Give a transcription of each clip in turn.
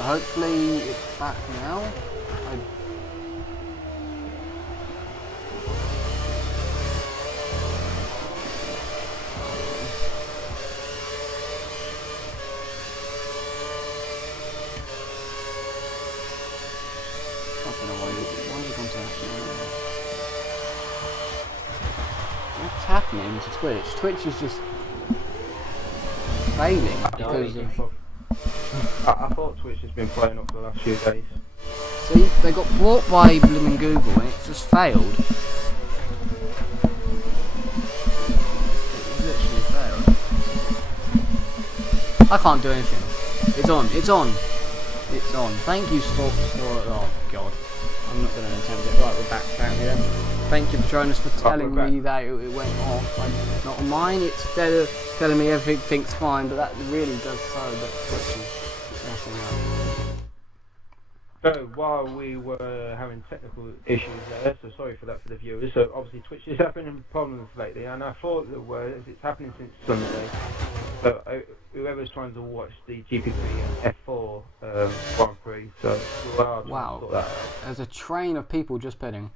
Hopefully it's back now. What's happening to Twitch? Twitch is just failing because of... I thought Twitch has been playing up for the last few days. See, they got bought by blooming Google and it's just failed. It literally failed. I can't do anything. It's on, it's on. It's on. Thank you, for oh god. I'm not going to attempt it. Right, we're back down here. Thank you for joining us for telling me that it went off. Not on mine, it's telling me everything's fine, but that really does show that Twitch is messing up. So while we were having technical issues there, so sorry for that for the viewers. So obviously Twitch is having problems lately, and I thought that it's happening since Sunday. So whoever's trying to watch the GP3 and F4 Grand Prix, so we are trying to sort that out. There's a train of people just pitting.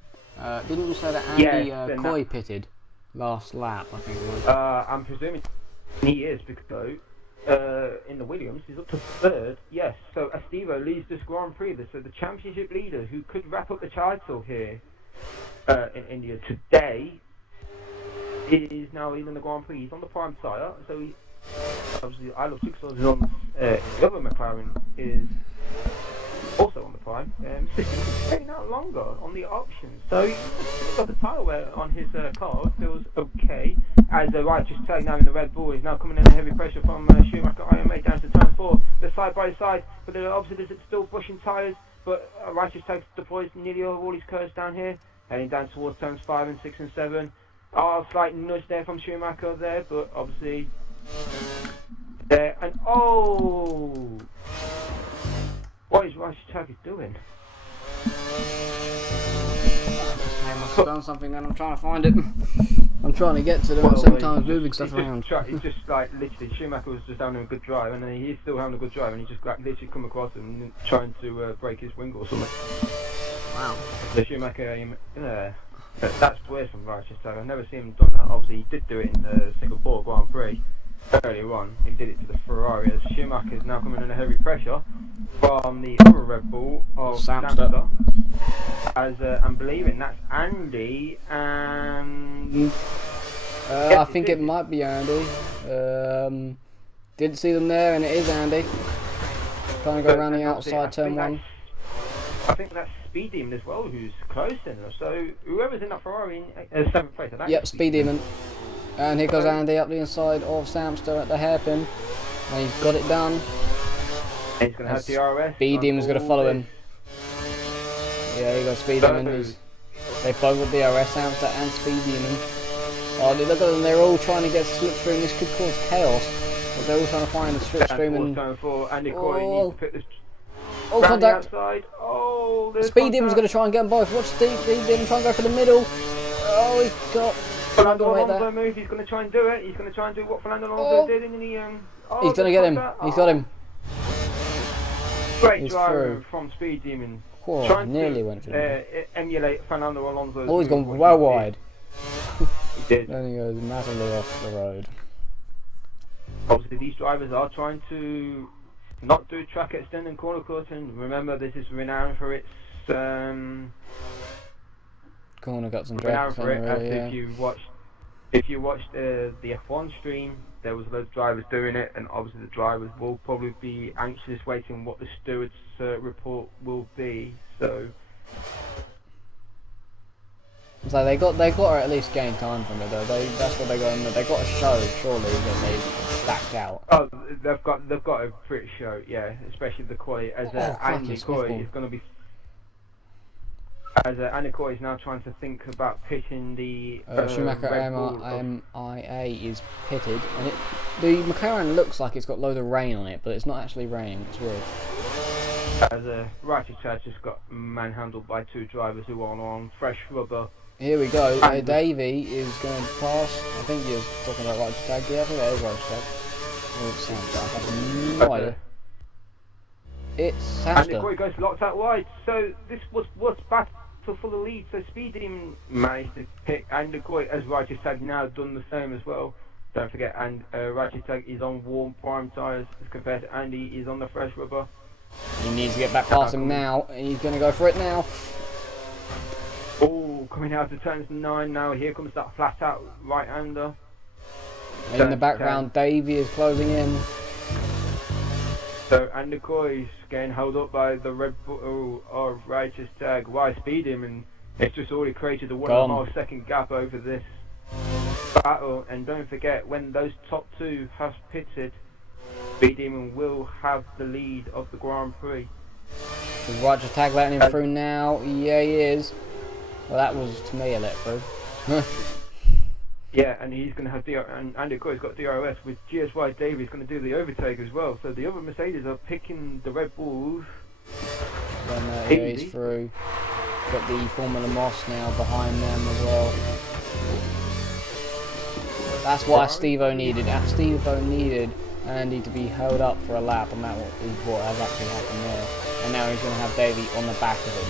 Didn't you say that Andy Coy pitted last lap, I think it was? I'm presuming he is, because in the Williams, he's up to third. Yes, so Estevo leads this Grand Prix. So the championship leader, who could wrap up the title here in India today, is now leading the Grand Prix. He's on the prime tyre, so he, obviously I Love Six is on the other McLaren is also on the prime. He's taking out longer on the options, so he's got the tyre wear on his car. Feels okay. As the righteous tag now in the Red Bull is now coming in a heavy pressure from Schumacher IMA down to turn 4. They're side by side, but obviously there's still brushing tyres. But righteous tag deploys nearly over all his curves down here, heading down towards turns 5 and 6 and 7. Oh, slight nudge there from Schumacher there, but obviously there and oh. What is Righteous Tag doing? I must have done something then, I'm trying to find it. I'm trying to get to them, sometimes moving stuff around. He's just like, literally, Schumacher was just having a good drive, and then he's still having a good drive, and he just like, literally come across him and trying to break his wing or something. Wow. The Schumacher, that's weird from Righteous Tag. I've never seen him done that. Obviously, he did do it in the Singapore Grand Prix. Earlier on, he did it to the Ferrari, as Schumacher is now coming under heavy pressure from the other Red Bull of Samster. As I'm believing that's Andy and I think it might be Andy. Didn't see them there, and it is Andy. Trying to go around the outside turn 1. I think that's Speed Demon as well, who's close in. So whoever's in that Ferrari in 7th place. Yep, Speed Demon. And here goes Andy up the inside of Samster at the hairpin. And he's got it done. And he's going to have DRS. Speed Demon's going to follow him. Yeah, you got Speed Demon. They both got DRS, Samster and Speed Demon. Oh, look at them, they're all trying to get slipstream. This could cause chaos. But they're all trying to find the slipstream. And Andy Coy needs to pick this. Oh, contact. Oh, Speed Demon's going to try and get them both. Watch Speed Demon try and go for the middle. Oh, he's got... Fernando Alonso move, he's going to try and do it. He's going to try and do what Fernando Alonso did in the... he's going to get him. He's got him. Great drive from Speed Demon. Oh, trying nearly to went for him. Emulate Fernando Alonso. Oh, he's gone well wide. He did. Then he goes massively off the road. Obviously, these drivers are trying to not do track extending corner cutting. Remember, this is renowned for its... corner cuts and drag. If you watched the F1 stream, there was those drivers doing it, and obviously the drivers will probably be anxious waiting what the stewards report will be. So they got to at least gain time from it though. That's what they got. They got to show surely that they backed out. Oh, they've got a pretty show, yeah. Especially the Coy, as Andy Coy is going to be. As Andy Coy is now trying to think about pitting the Schumacher MIA is pitted, and the McLaren looks like it's got loads of rain on it, but it's not actually raining. It's weird. As Righteous Tag just got manhandled by 2 drivers who are on fresh rubber. Here we go. Davey is going to pass. I think you're talking about Righteous Tag. Yeah, I think that is Righteous Tag. Oh, it sounds like I have no idea. It's And Hamster. Decoy goes locked out wide. So this was battle for the lead. So Speed Demon managed to pick and Decoy as Righteous Tag now done the same as well. Don't forget, and Righteous Tag is on warm prime tyres as compared to Andy is on the fresh rubber. He needs to get back past him now, and he's going to go for it now. Oh, coming out of turns 9 now. Here comes that flat out right-hander. And in the background, Davey is closing in. So Andy is getting held up by the Red Bull of Righteous Tag. Why speed him? And it's just already created a 1.5 second gap over this battle. And don't forget, when those top two have pitted, Speed Demon will have the lead of the Grand Prix. Is Righteous Tag letting him through now? Yeah, he is. Well, that was to me a let through. Yeah, and he's going to have and Andy Coy's got DRS with GSY Davies going to do the overtake as well. So the other Mercedes are picking the Red Bulls. Then here he's through. Got the Formula Moss now behind them as well. That's what Steve-O needed. Steve-O needed Andy to be held up for a lap, and that is what has actually happened there. And now he's going to have Davey on the back of him.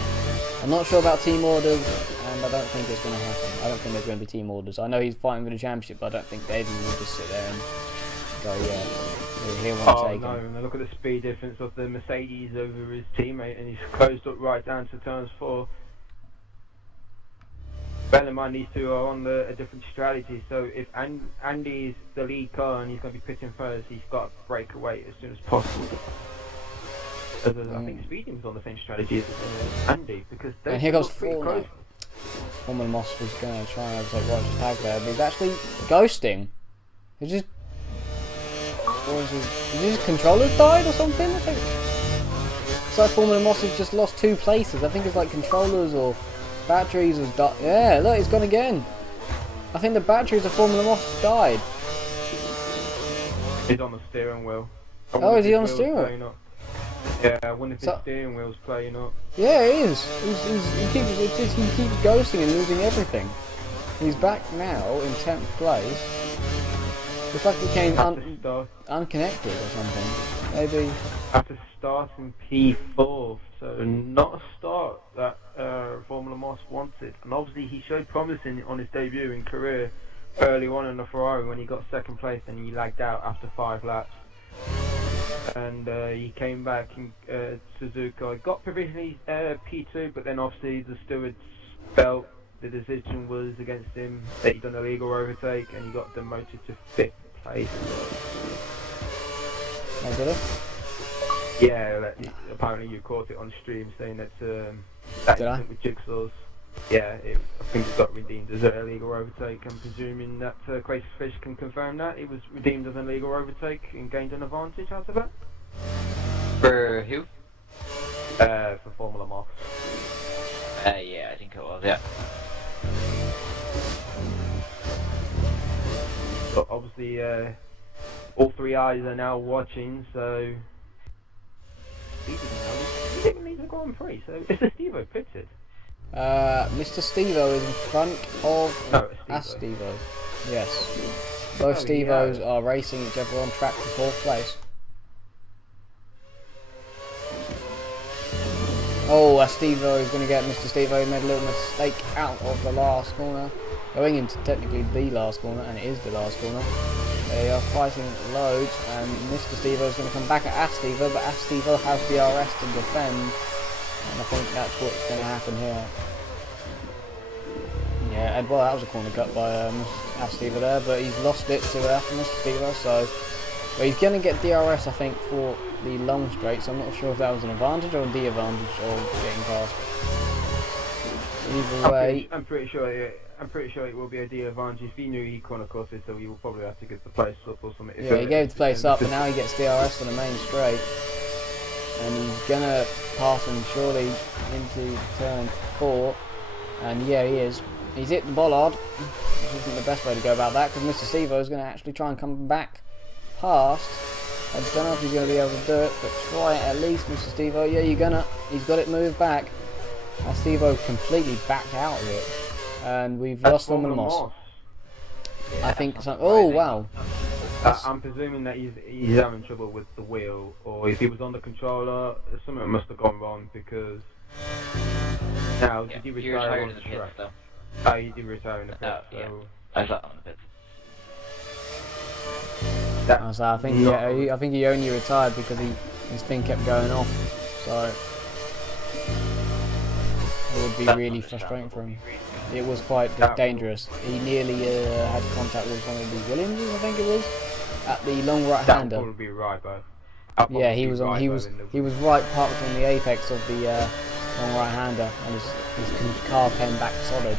I'm not sure about team orders, and I don't think it's going to happen. I don't think there's going to be team orders. I know he's fighting for the championship, but I don't think Davey will just sit there and go, yeah, he'll want to take him. Oh no, look at the speed difference of the Mercedes over his teammate, and he's closed up right down to turns 4. Bear in mind, these two are on a different strategy, so if Andy's the lead car and he's going to be pitting first, he's got to break away as soon as possible. I think Speeding was on the same strategy as Andy, because they here goes Formula Moss was going to try and overtake Righteous Tag there, but he's actually ghosting. He's just... Or is his controllers died or something? I think it's like Formula Moss has just lost 2 places. I think it's like controllers or batteries has died. Yeah, look, it's gone again. I think the batteries of Formula Moss died. He's on the steering wheel. Oh, is he on the steering wheel? Yeah, I wonder if his steering wheel's playing up. Yeah, it is. He keeps ghosting and losing everything. He's back now in 10th place. It's like he came unconnected or something. Maybe. After starting P4, so not a start that Formula Moss wanted. And obviously he showed promising on his debut in career early on in the Ferrari when he got 2nd place and he lagged out after 5 laps. And he came back in Suzuka. Got provisionally P2, but then obviously the stewards felt the decision was against him, that he done a legal overtake, and he got demoted to 5th place. Oh, did it? Yeah, apparently you caught it on stream saying that that incident with Jigsaw's. Yeah, I think it got redeemed as a legal overtake. I'm presuming that Crazy Fish can confirm that it was redeemed as a legal overtake and gained an advantage out of that. For who? For Formula Moss. Yeah, I think it was, yeah. But obviously, all 3 eyes are now watching, so... He didn't leave the Grand Prix, so Mr. Steve-O pitted. Mr. Steve-O is in front of Steve-O. Yes. Both Steve-Os are racing each other on track for 4th place. Oh, Steve-O is going to get Mr. Steve-O. He made a little mistake out of the last corner. Going into technically the last corner, and it is the last corner. They are fighting loads, and Mr. Steve-O is going to come back at Steve-O, but Steve-O has DRS to defend, and I think that's what's going to happen here. Yeah, and well, that was a corner cut by Mr. Steve-O there, but he's lost it to Mr. Steve-O, so... But he's going to get DRS, I think, for the long straight, so I'm not sure if that was an advantage or a disadvantage of getting past. Either way... I'm pretty sure it will be a disadvantage. If he knew he corner crossed it, so he will probably have to give the place up or something. Yeah, he gave the place up, and now he gets DRS on the main straight. And he's going to pass him surely into turn 4. And yeah, he is. He's hit the bollard, which isn't the best way to go about that, because Mr. Steve-O is going to actually try and come back past. I don't know if he's going to be able to do it, but try it at least, Mr. Steve-O. Yeah, you're gonna. He's got it moved back. And Steve-O completely backed out of it. And we've lost Formula Moss. I think so. Oh, wow. I'm presuming that he's having trouble with the wheel, or if he was on the controller, something must have gone wrong because. Now, Yeah, did he he retire retired on in the the pits, track? though. Oh, he did retire in the pits, Yeah. so. I saw him in the pits. So I think I think he only retired because his thing kept going off. So it would be really frustrating for him. It was quite dangerous. He nearly had contact with one of the Williamses, I think it was, at the long right-hander. That would probably be right, though. Yeah, he was right parked on the apex of the long right-hander, and his car came back solid,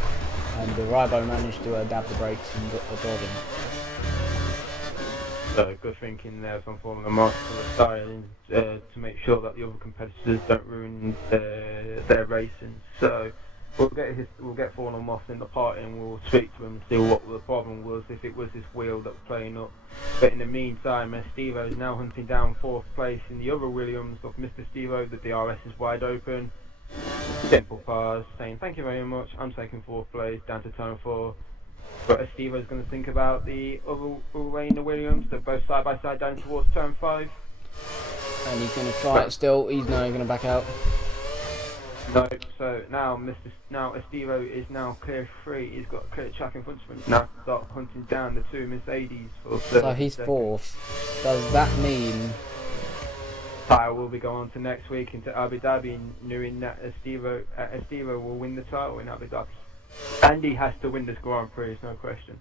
and the Rybo managed to dab the brakes and dodge him. So good thinking there from following them off for the styling to make sure that the other competitors don't ruin their racing. So we'll get Fawn and Moss in the party and we'll speak to him and see what the problem was, if it was this wheel that was playing up. But in the meantime, Estevo is now hunting down 4th place in the other Williams of Mr. Estevo. The DRS is wide open. Simple pass saying thank you very much, I'm taking 4th place down to turn 4. But Estevo's going to think about the other way in the Williams. They're both side by side down towards turn 5. And he's going to try it still. He's not going to back out. No, so now Estevo is now clear free. He's got clear track in front of him. Now start hunting down the 2 Mercedes for third. So he's 4th. Does that mean title will be going on to next week into Abu Dhabi, knowing that Estevo will win the title in Abu Dhabi? Andy has to win this Grand Prix, it's no question.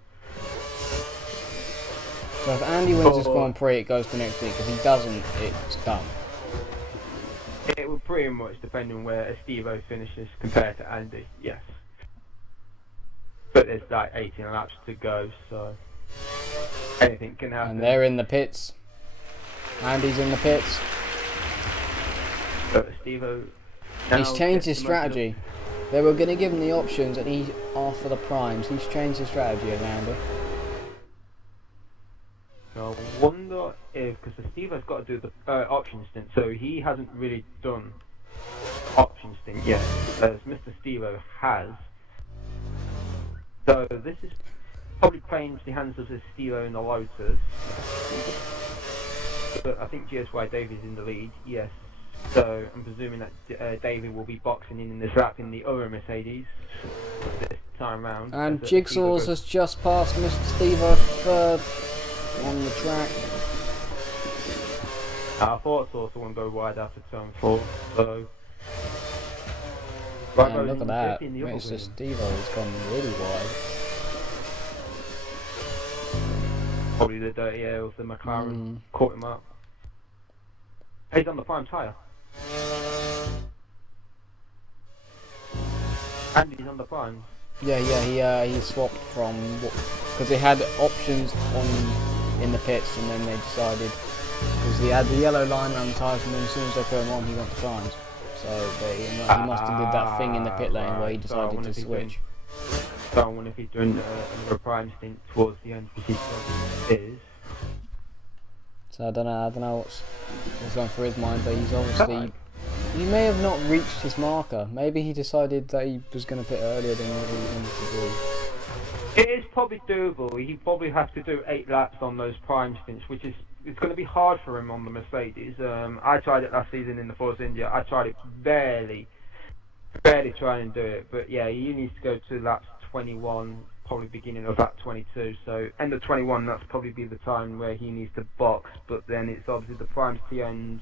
So if Andy wins this Grand Prix, it goes to next week. If he doesn't, it's done. It will pretty much depend on where Estevo finishes compared to Andy, yes. But there's like 18 laps to go, so anything can happen. And they're in the pits. Andy's in the pits. So Estevo. He's changed his strategy. They were going to give him the options and he asked for the primes. He's changed his strategy, Andy. I wonder if, because Steve's got to do the option stint, so he hasn't really done option stint yet, as Mr. Stevo has. So this is probably playing into the hands of the Stevo and the Lotus. But I think GSY Davies in the lead, yes. So I'm presuming that Davey will be boxing in this lap in the other Mercedes this time round. And Jigsaw's has just passed Mr. Stevo third on the track. I thought I saw someone go wide after turn 4, so... Man, look at that, Mr. Stevo's gone really wide. Probably the dirty air of the McLaren caught him up. He's on the prime tyre. Andy's on the prime. Yeah, he swapped from, because they had options in the pits, and then they decided, because he had the yellow line around the tyres, and then as soon as they put them on, he went to primes. So he must have did that thing in the pit lane where he decided to switch. So I wonder if he's doing another prime stint towards the end, which he is. So I don't know what's going through his mind, but he's obviously... He may have not reached his marker. Maybe he decided that he was going to pit earlier than what he wanted to do. It is probably doable. He probably has to do 8 laps on those prime stints, which is it's going to be hard for him on the Mercedes. I tried it last season in the Force India. I tried it barely trying and do it. But yeah, he needs to go to laps 21, probably beginning of lap 22. So end of 21, that's probably be the time where he needs to box. But then it's obviously the primes to the end.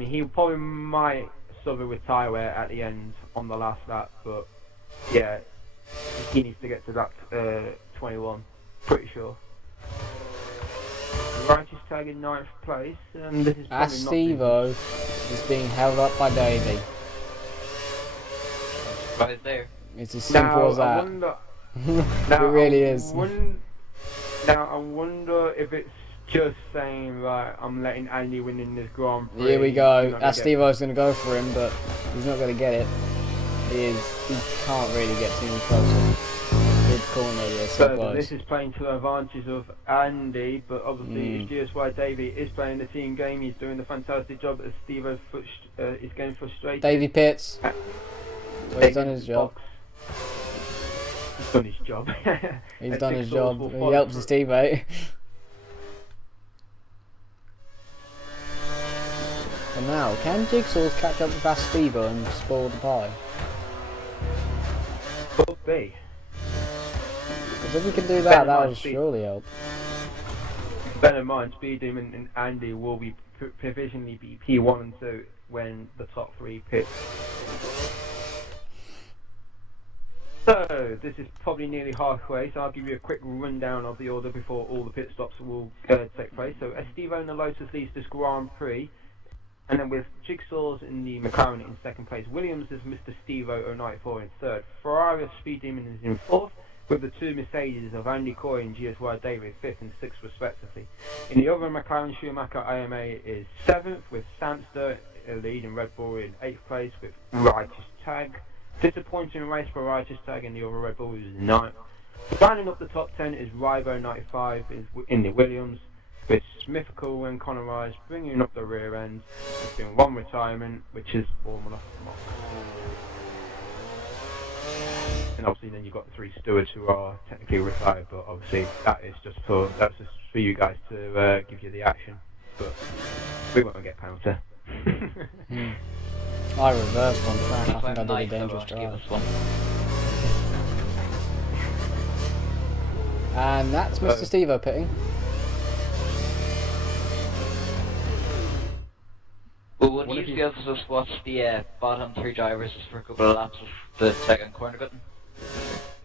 He probably might suffer with tyre wear at the end on the last lap, but yeah, he needs to get to that 21, pretty sure. Righteous tag in 9th place, and this is Estevo is being held up by Davey. Right there. It's as simple as that. It really is. Now I wonder if it's just saying, right, I'm letting Andy win in this Grand Prix. Here we go. Estevo's going to go for him, but he's not going to get it. He can't really get too closer. Good corner, yeah, so close. This is playing to the advantages of Andy, but obviously GSY Davey is playing the team game. He's doing a fantastic job as Stevo is getting frustrated. Davey pits. So he's done his job. He's done his job. He's done his job. He helps his teammate. And now, can Jigsaw's catch up with Fastivo and spoil the pie? Could be. Because if we can do that, that will surely help. Bear in mind, Speed Demon and Andy will be provisionally be P1 and 2 when the top 3 pits. So, this is probably nearly halfway, so I'll give you a quick rundown of the order before all the pit stops will take place. So, Estevo in the Lotus leads this Grand Prix, and then with Jigsaw's in the McLaren in second place. Williams is Mr. Stevo 094 in third. Ferrari of Speed Demon is in fourth, with the two Mercedes of Andy Coy and GSY David fifth and sixth respectively. In the other McLaren, Schumacher IMA is seventh, with Samster leading Red Bull in eighth place with Righteous Tag. Disappointing race for Righteous Tag in the other Red Bull is ninth. Rounding up the top 10 is Rybo 95 in the Williams, with Smithcool and Conor Rice bringing up the rear end. There's been one retirement, which is Formula Mock. And obviously then you've got the three stewards who are technically retired, but obviously that's just for you guys to give you the action. But we won't get counter. I reversed one track. I think I did a dangerous drive. And that's Mr. Stevo pitting. Well, wouldn't you be able to just watch the bottom three drivers just for a couple of laps of the second corner cutting?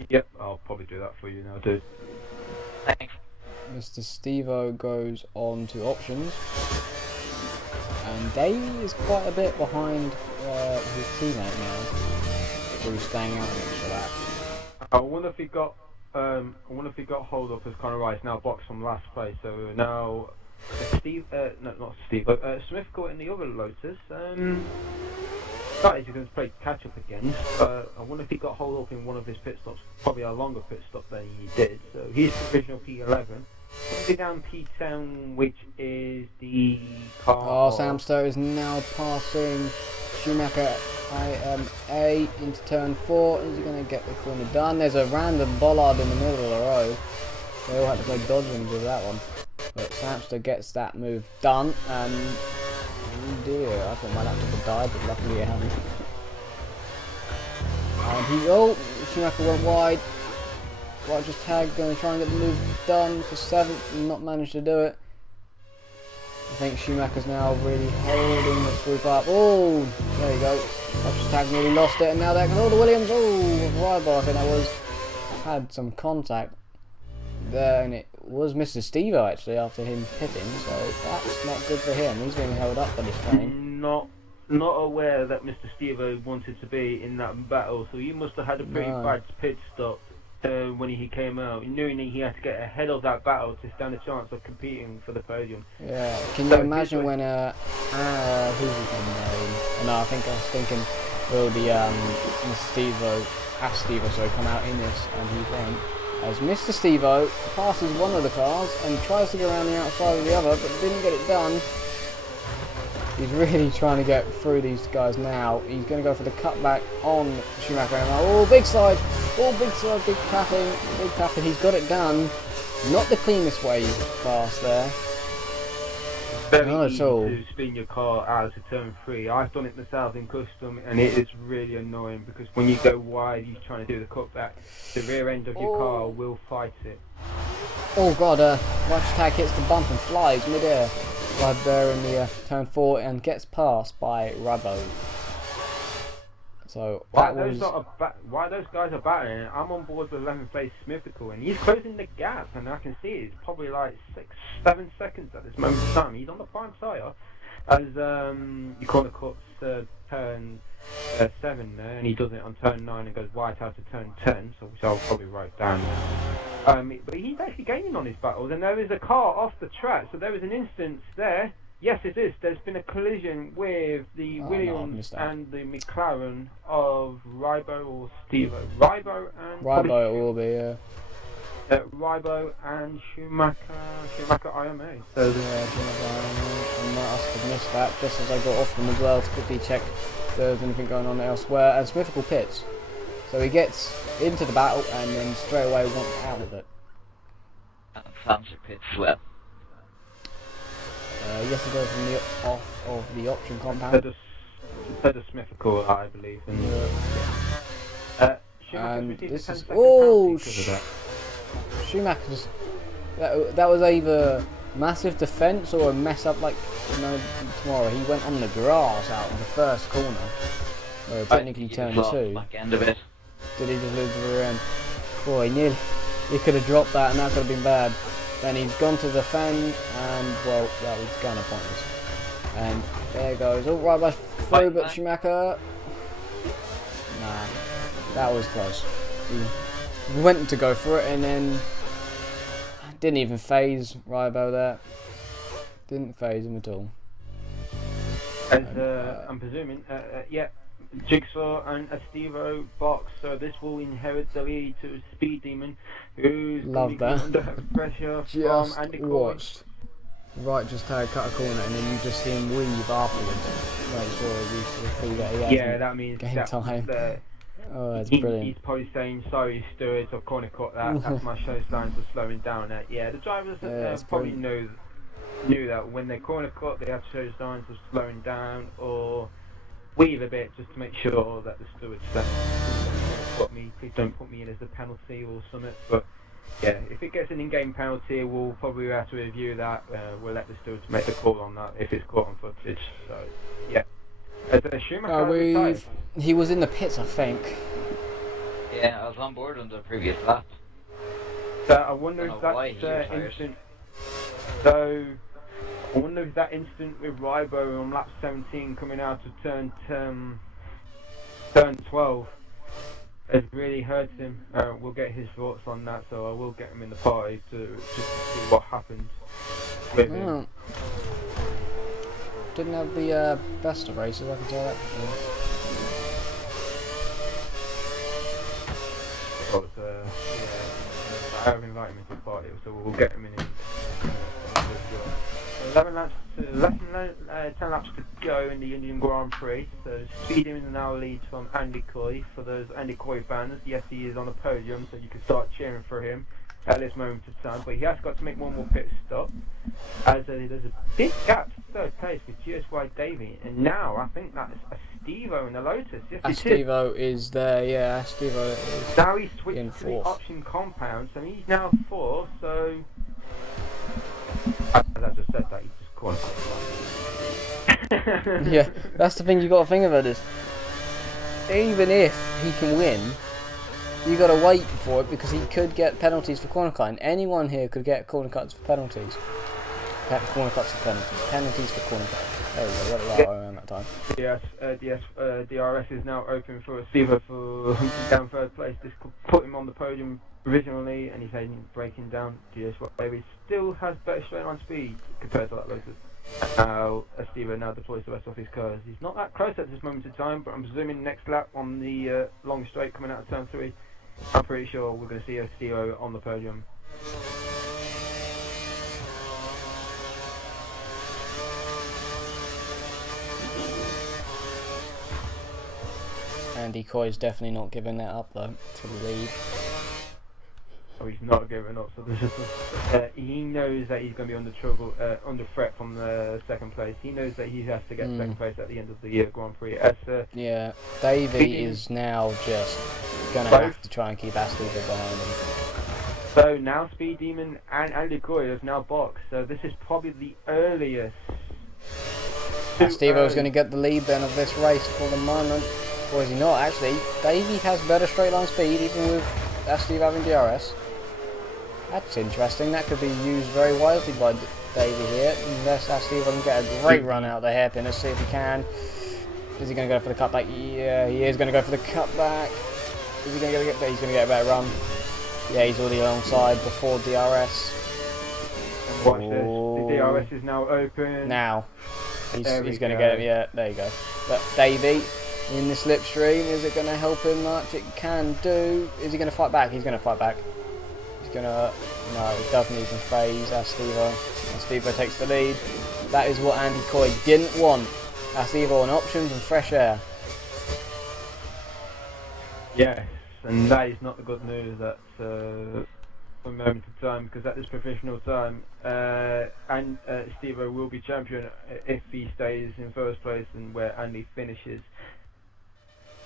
Yep, I'll probably do that for you now, dude. Thanks. Mr. Stevo goes on to options. And Davey is quite a bit behind his teammate now, who's staying out next to that. I wonder if he got hold up as Conor Rice now boxed from last place. So now Smith caught in the other Lotus. That is going to play catch up again. I wonder if he got hold up in one of his pit stops, probably a longer pit stop than he did. So he's provisional P11. We'll down P10, which is the car. Oh, Samster is now passing Schumacher IMA into turn 4. Is he going to get the corner done? There's a random bollard in the middle of the road. They all had to play dodging with that one. But Samster gets that move done, and oh dear, I thought my laptop had died, but luckily it hadn't. And Schumacher went wide. Just Tag going to try and get the move done for 7th and not managed to do it. I think Schumacher's now really holding the group up. Oh, there you go. Just Tag nearly lost it, and now they can hold the Williams. Oh, Rybar, I think that was had some contact there, and it was Mr. Stevo actually after him pitting, so that's not good for him. He's being held up by this train. Not aware that Mr. Stevo wanted to be in that battle, so he must have had a pretty bad pit stop when he came out, knowing that he had to get ahead of that battle to stand a chance of competing for the podium. Yeah, can you imagine when who's his name? No, I was thinking, will the Mr. Stevo come out in this, and he won't. As Mr. Stevo passes one of the cars and tries to get around the outside of the other, but didn't get it done. He's really trying to get through these guys now. He's going to go for the cutback on Schumacher. Oh, big slide. Oh, big slide, big tapping. He's got it done. Not the cleanest way past there. Very easy to spin your car out to turn 3. I've done it myself in custom, and it is really annoying because when you go wide, you're trying to do the cutback. The rear end of your car will fight it. Oh god, Righteous Tag hits the bump and flies mid-air right there in the turn 4 and gets passed by Rabo. So why those guys are battling? I'm on board with 11th place Smithical, and he's closing the gap, and I can see it's probably like 6-7 seconds at this moment in time. He's on the prime tyre as you call the cuts turn 7 there, and he does it on turn 9 and goes wide out to turn 10, so which I'll probably write down. But he's actually gaining on his battles, and there is a car off the track, so there is an instance there. Yes, it is. There's been a collision with the Williams and the McLaren of Rybo or Stevo. Rybo it will be, yeah. Rybo and Schumacher IMA. So yeah, Schumacher IMA. I must have missed that just as I got off them as well to quickly check if there's anything going on elsewhere. And Smithical pits. So he gets into the battle and then straight away wants out of it. Fancy pits well. Yes, he goes from the off of the option compound. Instead of Smith, of course, I believe. And, And this is that. Schumacher's. That was either massive defense or a mess up like tomorrow. He went on the grass out of the first corner, where technically turn 2. Back end of it. Did he just lose the rear end? Boy, he could have dropped that and that could have been bad. Then he's gone to the fan and, well, that was kind of pointless. And there goes. All right, by through, but Schumacher. Nah, that was close. He went to go for it and then didn't even phase Rybo there. Didn't phase him at all. And I'm presuming, yeah, Jigsaw and Estevo box, so this will inherit the lead to Speed Demon, who's under pressure from Andy Coy. Right, just cut a corner, and then you just see him weave afterwards. Make sure he see that he has that means game time. Oh, that's brilliant. He's probably saying, sorry stewards, I've corner cut that, that's my show signs for slowing down. Yeah, the drivers probably knew that when they corner cut, they have to show signs of slowing down or weave a bit just to make sure that the stewards say, please don't put me in as a penalty or something. But yeah, if it gets an in-game penalty, we'll probably have to review that. We'll let the stewards make the call on that if it's caught on footage. So yeah. He was in the pits, I think. Yeah, I was on board on the previous lap. So I wonder if that's instant. So I wonder if that instant with Rybo on lap 17 coming out of turn 12 has really hurt him. We'll get his thoughts on that, so I will get him in the party just to see what happened with him. Didn't have the best of races, I can tell that. I have invited him to the party, so we'll get him in. 10 laps to go in the Indian Grand Prix. So Speed Demon now leads from Andy Coy. For those Andy Coy fans, yes, he is on the podium, so you can start cheering for him at this moment of time. But he has got to make one more pit stop, as there's a big gap to third place with GSY Davey. And now I think that's Estevo in the Lotus. Yes, Estevo is there, yeah. Estevo is. Now he's switched to the option compound, so he's now 4. So as I just said that, he just qualified. Yeah, that's the thing you got to think about is, even if he can win, you got to wait for it because he could get penalties for corner cutting. Anyone here could get corner cuts for penalties. Penalties for corner cutting. There we go, got it right around that time. Yes, DRS is now open for Estevo for down third place. This could put him on the podium originally, and he's breaking down. GSY still has better straight line speed compared to that Lotus. Now Estevo now deploys the rest of his cars. He's not that close at this moment in time, but I'm presuming next lap on the long straight coming out of turn 3, I'm pretty sure we're going to see Estevo on the podium. Andy Coy's definitely not giving that up though to the lead. Oh, he's not giving up. So he knows that he's going to be under threat from the second place. He knows that he has to get second place at the end of the Grand Prix. Yeah, Davey is now just going to have to try and keep Estevo behind him. So now Speed Demon and Andy Coy have now boxed. So this is probably the earliest. Estevo is going to get the lead then of this race for the moment. Or is he not? Actually, Davey has better straight line speed even with Estevo having DRS. That's interesting. That could be used very wisely by Davey here. Unless Estevo can get a great run out of the hairpin. Let's see if he can. Is he going to go for the cutback? Yeah, he is going to go for the cutback. Is he going to get? He's going to get a better run. Yeah, he's already alongside before DRS. And watch this. The DRS is now open. Now he's going to get it. Yeah, there you go. But Davey in the slipstream, is it going to help him much? It can do. Is he going to fight back? He's going to fight back. He's going to... No, he doesn't even phase Estevo. Estevo takes the lead. That is what Andy Coy didn't want. Estevo on options and fresh air. Yes, and that is not the good news that for a moment of time, because at this professional time, and Steve-O will be champion if he stays in first place and where Andy finishes.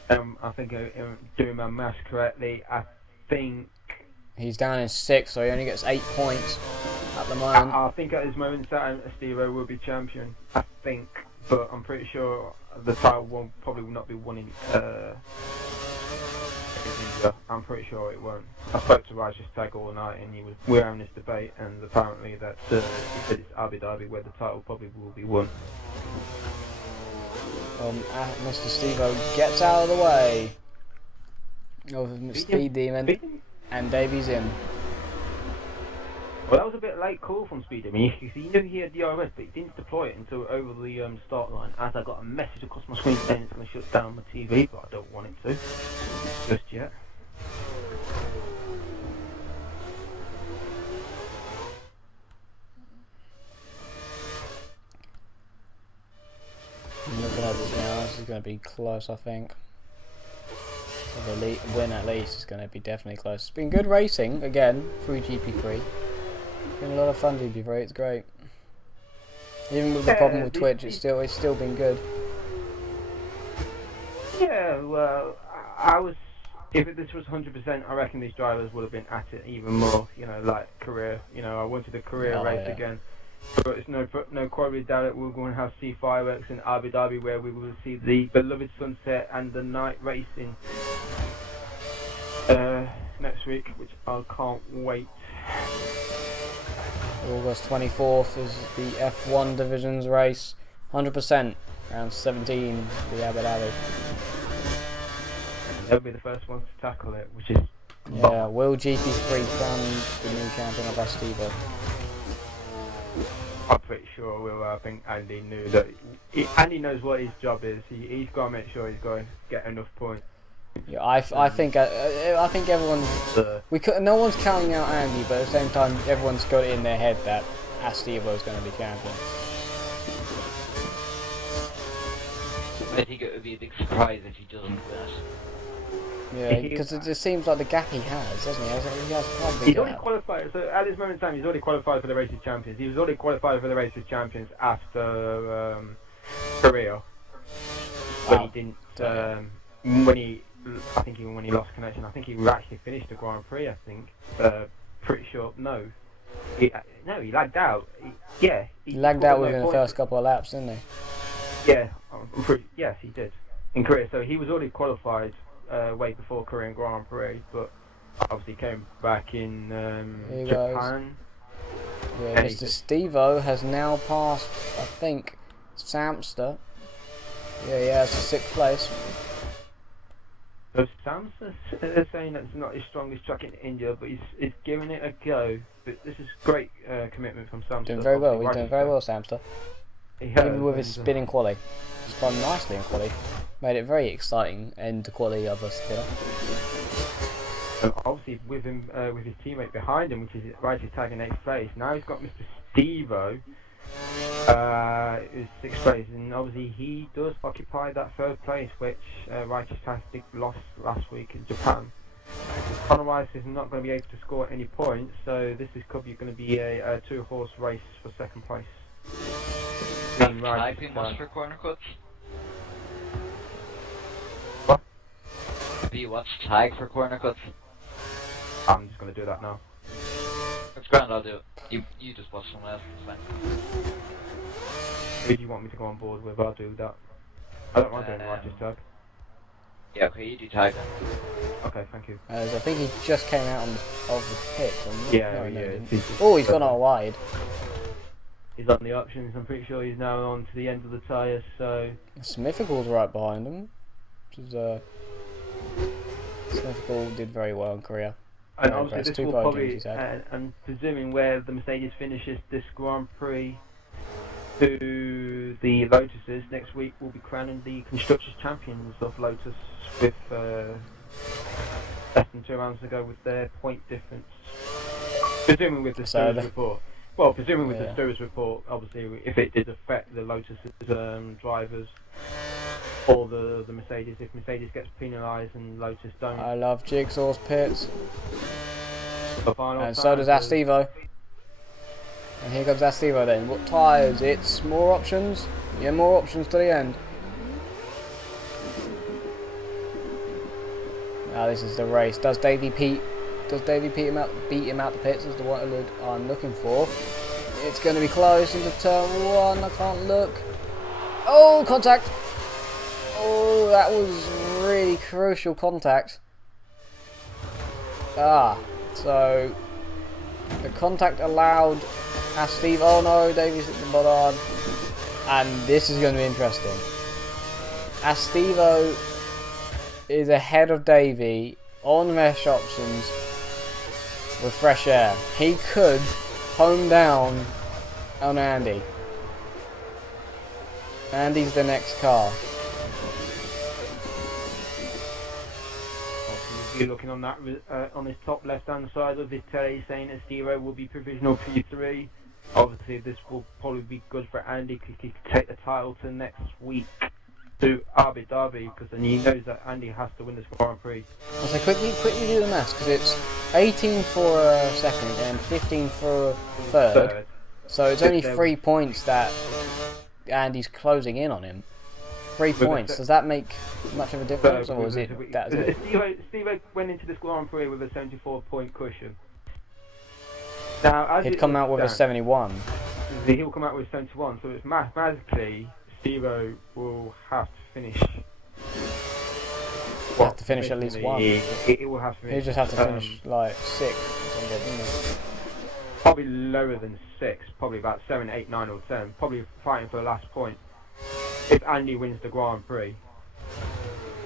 I think I'm doing my maths correctly. I think he's down in 6th, so he only gets 8 points at the moment. I think at this moment in time, Steve-O will be champion. I think, but I'm pretty sure the title probably will not be won in. I'm pretty sure it won't. I spoke to Righteous Tag all night, and we were having this debate, and apparently that he said it's Abu Dhabi where the title probably will be won. Mr. Steve-O gets out of the way of Speed Demon, and Davy's in. Well, that was a bit late call from Speed Demon. He knew he had DRS, but he didn't deploy it until over the start line. As I got a message across my screen saying it's going to shut down my TV, but I don't want it to just yet. I'm looking at this now, this is going to be close, I think. So the win at least is going to be definitely close. It's been good racing, again, through GP3. It's been a lot of fun, GP3, it's great. Even with the problem with Twitch, it's still been good. Yeah, well, if this was 100%, I reckon these drivers would have been at it even more, you know, like career. You know, I wanted a career race again. But it's no quality doubt that we're going to have see fireworks in Abu Dhabi, where we will see the beloved sunset and the night racing next week, which I can't wait. August 24th is the F1 Divisions race, 100%, round 17, the Abu Dhabi. They'll be the first ones to tackle it, which is... Yeah, will GP3 crown the new champion of Estivo? I'm pretty sure we'll. I think Andy knew that. Andy knows what his job is. He's got to make sure he's going to get enough points. Yeah, I think everyone's. No one's counting out Andy, but at the same time, everyone's got it in their head that Estivo is going to be champion. I think it would be a big surprise if he doesn't win it. Yeah, because it just seems like the gap he has, doesn't he? He has quite a big He's gap. already qualified, so at this moment in time, he's already qualified for the Races Champions. He was already qualified for the Races Champions after Korea. But he didn't, when he lost connection, I think he actually finished the Grand Prix, I think. Pretty sure, no. He lagged out. He lagged out within the first couple of laps, didn't he? Yeah, yes, he did. In Korea, so he was already qualified way before Korean Grand Prix, but obviously came back in Japan. Yeah, Mr. Steve-O has now passed, I think, Samster. Yeah, he has 6th place. So Samster is saying that's not his strongest track in India, but he's giving it a go. But this is great commitment from Samster. Doing very well. He's doing very well, Samster. Even with his spinning quali, he's done nicely in quali. Made it very exciting end to quali of a spinner. And obviously with him, with his teammate behind him, which is Righteous Tag in 8th place. Now he's got Mr. Steve-O, who's 6th place, and obviously he does occupy that 3rd place, which Righteous Tag lost last week in Japan. Conor Rice is not going to be able to score any points, so this is probably going to be a 2-horse race for 2nd place. Have tag been watched for corner cuts? What? Have you watched tag for corner cuts? I'm just going to do that now. That's grand, I'll do it. You just watch someone else, it's fine. Who do you want me to go on board with? I'll do that. I don't mind doing Righteous Tag. Yeah, okay, you do tag then. Okay, thank you. I think he just came out of the pit. Yeah. He's gone out wide. He's on the options. I'm pretty sure he's now on to the end of the tyres, so... Smithical's right behind him. Which is, Smithicall did very well in Korea. And obviously this will probably, I'm presuming where the Mercedes finishes this Grand Prix to the Lotuses, next week we'll be crowning the Constructors Champions of Lotus with less than 2 rounds to go with their point difference. Presuming with the Stewards report. Well, presuming with the Stewards report, obviously, if it did affect the Lotus drivers or the Mercedes, if Mercedes gets penalised and Lotus don't. I love Jigsaw's pits. The final And time so does for- Astivo. And here comes Astivo then. What tyres? It's more options. Yeah, more options to the end. Now this is the race. Does Davey beat him out the pits? Is the one I'm looking for. It's going to be close into turn 1. I can't look. Oh, contact! Oh, that was really crucial contact. So the contact allowed Steve. Oh no, Davey's at the bottom. And this is going to be interesting. Astivo is ahead of Davey on mesh options with fresh air. He could home down on Andy. Andy's the next car. You're looking on that on his top left-hand side of his telly, saying that Steve-O will be provisional P3. Obviously, this will probably be good for Andy because he could take the title to next week to Abu Dhabi, because then he knows that Andy has to win this Grand Prix. So quickly do the maths, because it's 18 for a second and 15 for a third. So it's only 3 points that Andy's closing in on him. 3 points. Does that make much of a difference, or is it that's it? Steve went into this Grand Prix with a 74-point cushion. Now, as He'd come out with a 71. He'll come out with 71, so it's mathematically Steve will have to finish. Have to finish at least one. He will have to finish. He'll just have to finish like 6 or something, wouldn't he? Probably lower than 6, probably about 7, 8, 9 or 10. Probably fighting for the last point. If Andy wins the Grand Prix,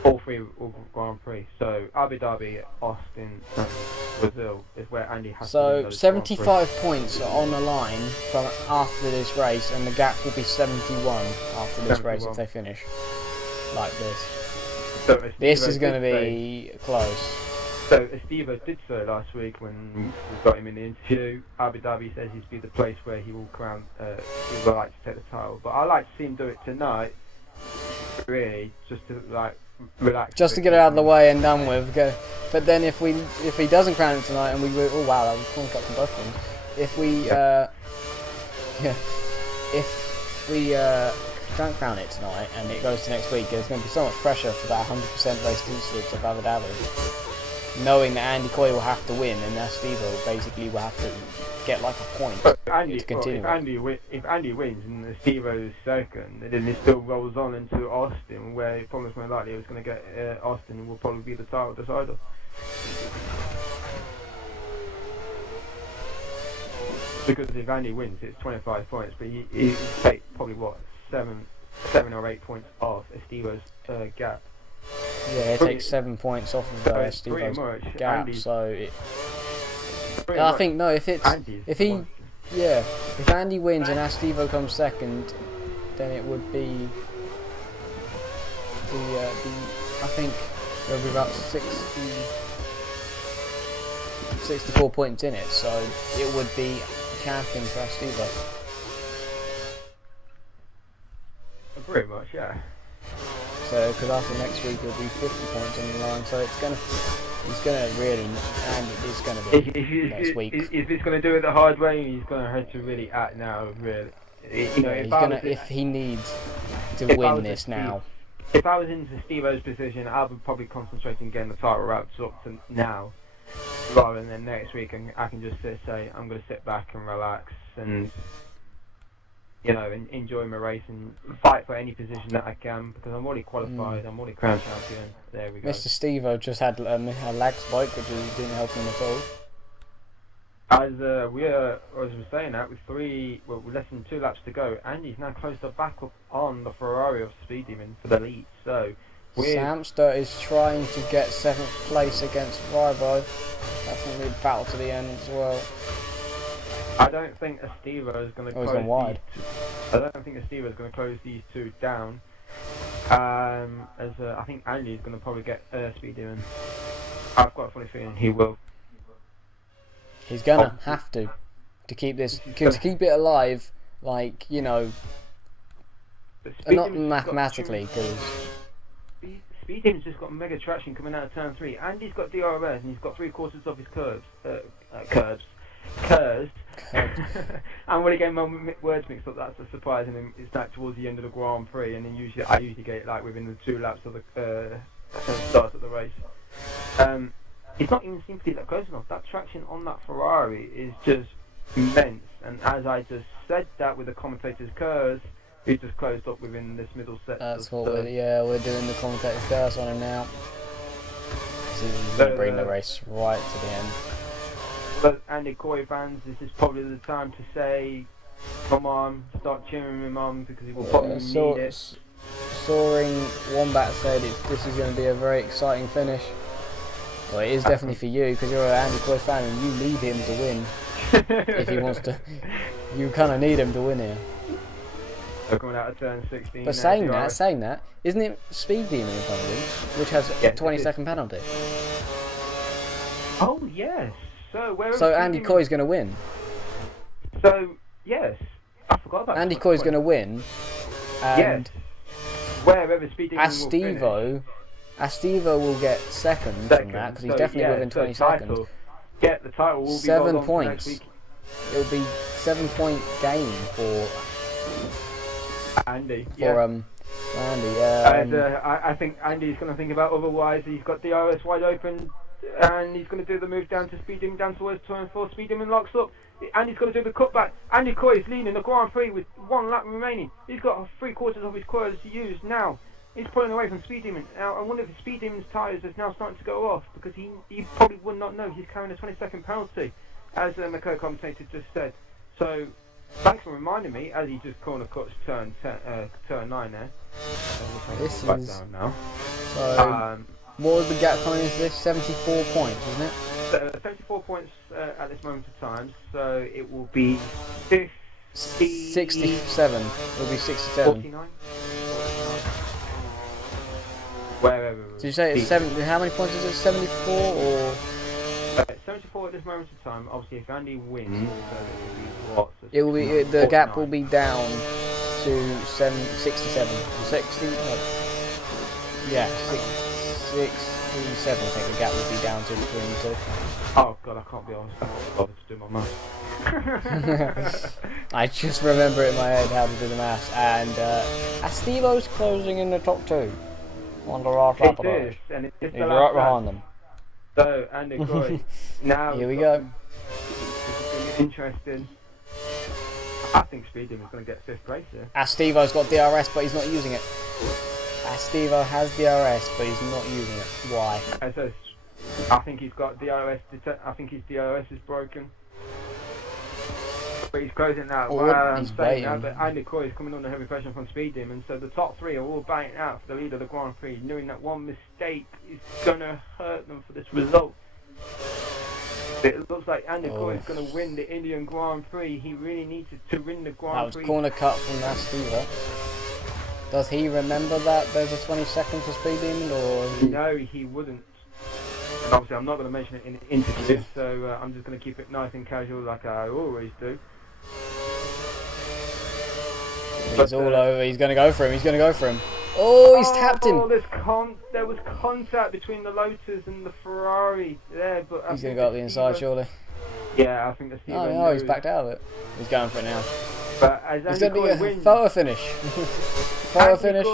all 3 will Grand Prix. So Abu Dhabi, Austin, and Brazil is where Andy has to win those 75 points are on the line from after this race, and the gap will be 71 after this race if they finish like this. So this is going to be close. So Estevo did so last week when we got him in the interview. Abu Dhabi says he'd be the place where he will crown, he would like to take the title. But I like to see him do it tonight, really, just to like relax. Just to get it out of the way and done with. But then if he doesn't crown it tonight and we go, oh wow, that was corner cut from both ends. If we don't crown it tonight and it goes to next week, there's going to be so much pressure for that 100% race incident of Abu Dhabi. Knowing that Andy Coy will have to win, and that Steve basically will have to get like a point to continue. If Andy wins and Steve is second, and then it still rolls on into Austin, where it probably most likely it's going to get Austin will probably be the title decider. Because if Andy wins, it's 25 points, but he's take probably what 7 or 8 points off Estevo's gap. Yeah, it takes 7 points off of Estevo's gap, so I think no. If Andy wins and Estevo comes second, then it would be I think there'll be about 64 points in it, so it would be champion for Estevo. Pretty much, yeah. So, because after next week it'll be 50 points on the line, so he's gonna really, and it's gonna be next week. If he's gonna do it the hard way, he's gonna have to really act now, really. You know, if he needs to win this now. If I was into Steve-O's position, I would probably concentrate on getting the title wrapped up to now, rather than next week, and I can just say I'm gonna sit back and relax and, you know, enjoy my race and fight for any position that I can, because I'm already qualified, I'm already crown champion. There we go. Mr. Steve-O just had a lag spike, which didn't help him at all. As we were saying that, with less than 2 laps to go, Andy's now closed the back up on the Ferrari of Speed Demon for the lead. So Samster is trying to get 7th place against Ribo. That's going to be a battle to the end as well. I don't think Estevo is going to close wide. I don't think Estevo is going to close these 2 down. I think Andy is going to probably get Speed Demon. I've got a funny feeling he will. He's gonna have to keep this, to keep it alive, like, you know, not mathematically, because Speed Demon's just got mega traction coming out of turn 3. Andy's got DRS and he's got 3/4 of his curves. Curbs. I'm really getting my words mixed up. That's a surprise, and it's like towards the end of the Grand Prix, and then I usually get it like within the 2 laps of the start of the race. It's not even simply that close enough. That traction on that Ferrari is just immense, and as I just said that with the commentator's curse, he just closed up within this middle set. That's what we're doing the commentator's curse on him now. He's going to bring the race right to the end. But Andy Coy fans, this is probably the time to say, come on, start cheering him on, because he will probably need it. Soaring Wombat said this is going to be a very exciting finish. Well, it is definitely for you, because you're an Andy Coy fan and you need him to win. If he wants to. You kind of need him to win here. They're coming out of turn 16. But saying that, isn't it Speed Demon in front of him, which has a 20-second penalty? Oh, yes. So Andy Coy's going to win. So, yes. I forgot about Andy Coy's going to win. And yes. Wherever Speed Demon will finish. Astivo will get second from that, because he's definitely within 20 seconds. Yeah, the title will be 7 points. Next week. It'll be 7-point gain for Andy. Andy. I think Andy's going to think about otherwise. He's got DRS wide open, and he's going to do the move down to Speed Demon, down towards turn 4. Speed Demon locks up. Andy's going to do the cutback. Andy Coy is leading the Grand Prix with 1 lap remaining. He's got 3/4 of his coils to use now. He's pulling away from Speed Demon. Now, I wonder if Speed Demon's tyres are now starting to go off, because he probably would not know he's carrying a 20-second penalty, as the co-commentator just said. So, thanks for reminding me, as he just corner cuts turn 9 there. This is... down now. So, what was the gap coming into this? 74 points, wasn't it? 74 points at this moment of time, so it will be 67. It will be 67. 49? Wherever. Did you say it's 70? How many points is it? 74 or? 74 at this moment of time. Obviously, if Andy wins, so it will be the gap will be down to 67. 60? No. Yeah, 67. I think the gap will be down to between the two. Oh god, I can't be honest. I can't bother to do my maths. I just remember in my head how to do the maths, and Astivo's closing in the top 2. On the right lap of the race. He's right behind them. So, Andy Coy, now here we go. This is going to be interesting. I think Speed Demon is going to get 5th place here. Astivo's got DRS, but he's not using it. Astivo has DRS, but he's not using it. Why? I think he's got DRS. I think his DRS is broken. But he's closing out. He's waiting. Now, but Andy Coy is coming under heavy pressure from Speed Demon, so the top 3 are all batting out for the lead of the Grand Prix, knowing that one mistake is going to hurt them for this result. It looks like Andy Coy is going to win the Indian Grand Prix. He really needs to win the Grand Prix. That was corner cut from Astivo. Does he remember that there's a 20 seconds for Speed Demon, or? No, he wouldn't. And obviously I'm not going to mention it in the interview, so I'm just going to keep it nice and casual like I always do. He's all over. He's going to go for him. He's going to go for him. Oh, he's tapped him. There was contact between the Lotus and the Ferrari there, but he's going to go up the inside, surely. Yeah, I think that's. No, he's backed out of it. He's going for it now. But as it's going to be a photo finish. Photo finish.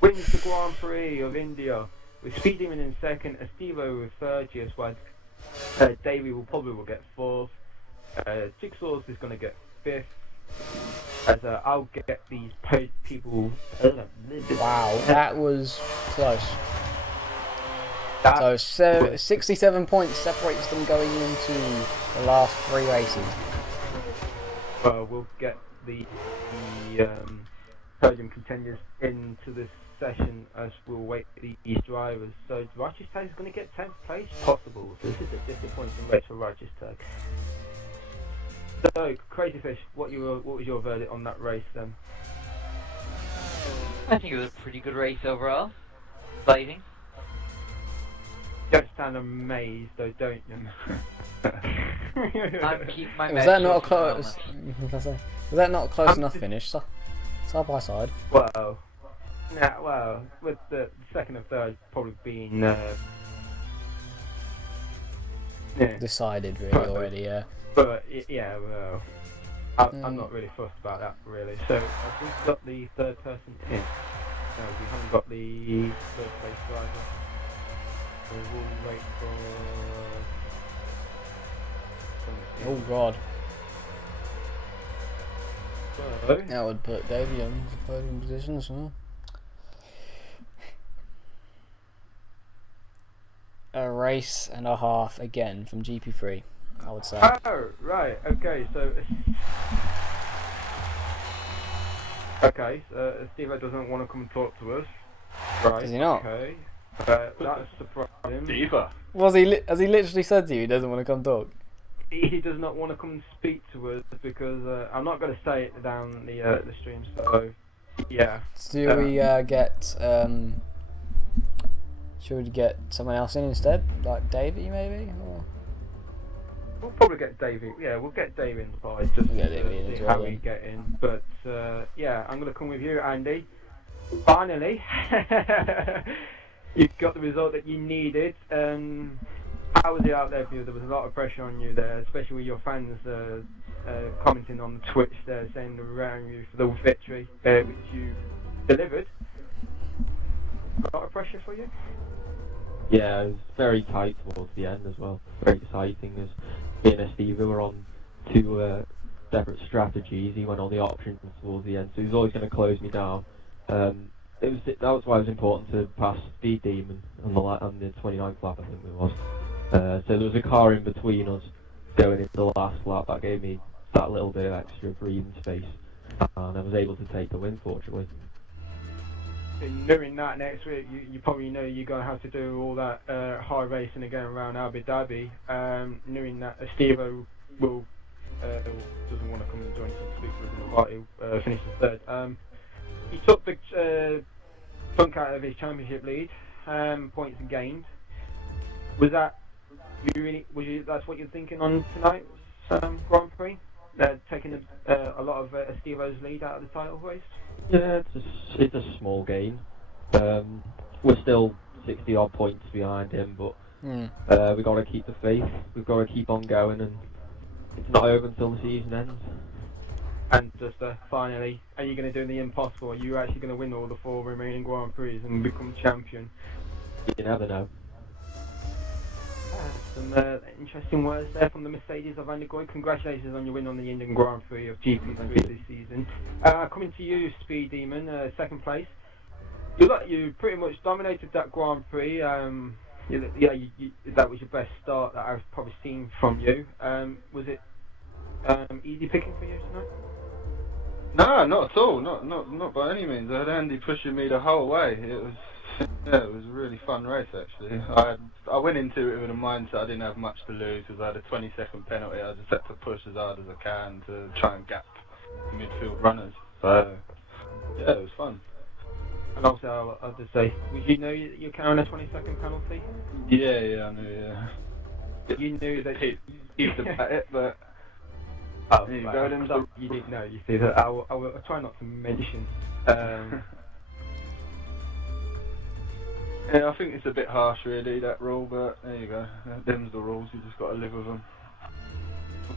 Wins the Grand Prix of India with Speed Demon in 2nd, Astivo with 3rd, GS1. Davey will get 4th. Jigsaw's is going to get 5th. As I'll get these people. Wow, that was close. So 67 points separates them going into the last 3 races. Well, we'll get the podium contenders into this session as we'll wait for these drivers. So Righteous Tag is going to get 10th place possible. So this is a disappointing race for Righteous Tag. So Crazy Fish, what was your verdict on that race then? I think it was a pretty good race overall. Exciting. Don't stand amazed though, don't you? I'm keeping my was that not a close? Was that not a close enough finish? Side by side. Well, with the 2nd and 3rd probably being decided really Right. already. Yeah. But yeah, well, I'm not really fussed about that really. So we've got the third person in. We haven't got the third place driver. So we'll wait for. Oh God. So, That would put Davey on the podium position as well. A race and a half again from GP3, I would say. oh, right, okay, so Steve doesn't want to come and talk to us. Right. Does he not? Okay. That's surprising. Diva. Has he literally said to you he doesn't want to come talk? He does not want to come and speak to us because I'm not going to say it down the stream. So yeah. Do we get should we get someone else in instead, like Davey maybe? Or? We'll probably get Davey. Yeah, we'll get Davey inside just We'll get to Davey in see as how well, we then. get in. But yeah, I'm going to come with you, Andy. Finally, you've got the result that you needed. How was it out there for you? There was a lot of pressure on you there, especially with your fans commenting on Twitch there, saying they were around you for the victory, which you delivered. A lot of pressure for you? Yeah, it was very tight towards the end as well. Very exciting as me and Steve were on two separate strategies. He went on the options towards the end, so he was always going to close me down. That was why it was important to pass Speed Demon on the 29th lap, I think it was. So there was a car in between us going into the last lap that gave me that little bit of extra breathing space, and I was able to take the win, fortunately. Knowing that next week, you probably know you're going to have to do all that high racing again around Abu Dhabi. Knowing that Estevo will doesn't want to come and join us this week in the party, finishes third. He took the chunk out of his championship lead, points gained. Was that that's what you're thinking on tonight's Grand Prix? Taking a lot of Estevo's lead out of the title race? Yeah, it's a small gain. We're still 60 odd points behind him, but we've got to keep the faith. We've got to keep on going, and it's not over until the season ends. And just finally, are you going to do the impossible? Are you actually going to win all the 4 remaining Grand Prix and become champion? You never know. Some interesting words there from the Mercedes of Andy Goy. Congratulations on your win on the Indian Grand Prix of GP3 this season. Coming to you, Speed Demon, second place. You pretty much dominated that Grand Prix. That was your best start that I've probably seen from you. Was it easy picking for you tonight? No, not at all. Not by any means. I had Andy pushing me the whole way. It was a really fun race actually. I went into it with a mindset I didn't have much to lose because I had a 20-second penalty. I just had to push as hard as I can to try and gap the midfield runners. So yeah, it was fun. And also, I'll just say, would you know you're carrying a 20-second penalty? Yeah, I knew. Yeah. You knew that. He's about it, but. Oh, You right, go them stuff. you didn't know. You see that? I'll try not to mention. Yeah, I think it's a bit harsh really, that rule, but there you go. Them's the rules, you just got to live with them.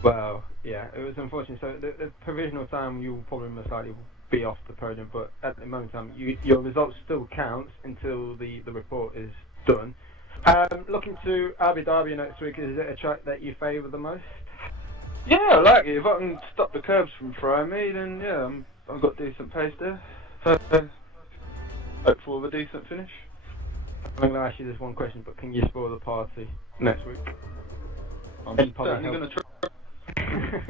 Well, yeah, it was unfortunate. So the provisional time, you will probably most likely be off the podium, but at the moment in time, your results still count until the report is done. Looking to Abu Dhabi next week, is it a track that you favour the most? Yeah, I like it. If I can stop the curbs from throwing me, then yeah, I've got decent pace there. So, hopeful of a decent finish. I'm going to ask you this one question, but can you spoil the party next week? I'm And probably certainly going to try.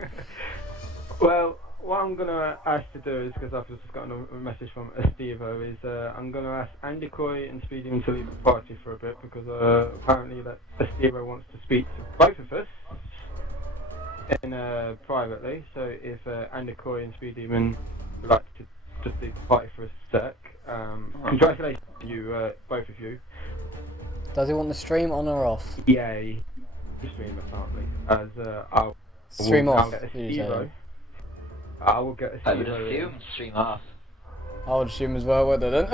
Well, what I'm going to ask to do is, because I've just gotten a message from Estevo, is I'm going to ask Andy Coy and Speedy to leave the party for a bit, because apparently that Estevo wants to speak to both of us in privately. So if Andy Coy and Speedy would like to just leave the party for a sec, congratulations to you, both of you. Does he want the stream on or off? Yeah, you stream apparently. As I'll Stream off. get did you say? Estevo. I will get I would Estevo in. assume stream off. I would assume as well, would I don't?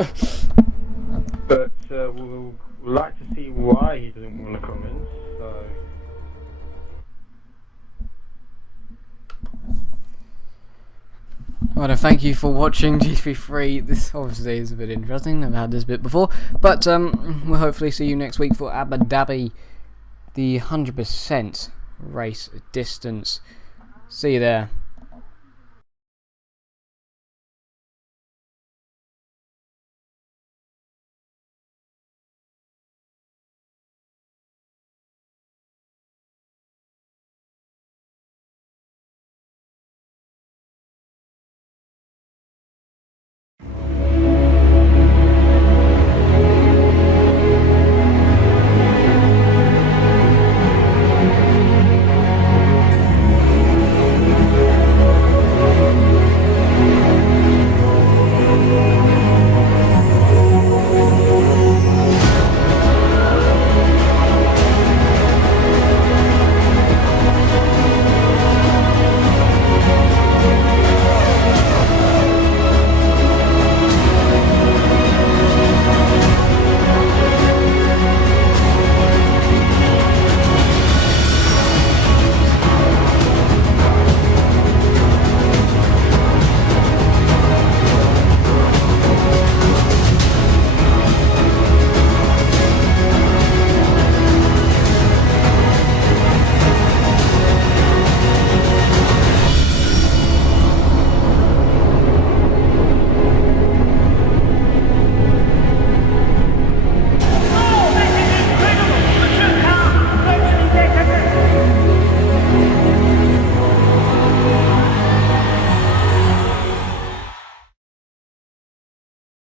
But we'll like to see why he doesn't want to come in. So Well, thank you for watching GP3. This obviously is a bit interesting. Never had this bit before, but we'll hopefully see you next week for Abu Dhabi, the 100% race distance. See you there.